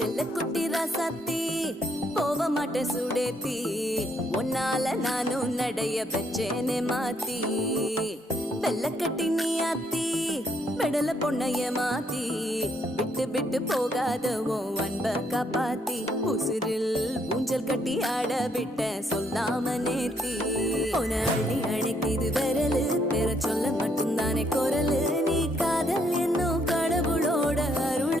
செல்ல குட்டி ராசாத்தி போவ மாட்ட சுடேத்தி உன்னால நானும் நடைய பெச்சேனே மாத்தி வெள்ள கட்டி நீ ஆத்தி பெடல பொண்ணைய மாத்தி விட்டு விட்டு போகாதவோ அன்ப காப்பாத்தி உசிரில் ஊஞ்சல் கட்டி ஆட விட்ட சொல்லாம நேத்தி உன அள்ளி அணைக்குது விரலு பெற சொல்ல மட்டும்தானே குரலு நீ காதல் என்னும்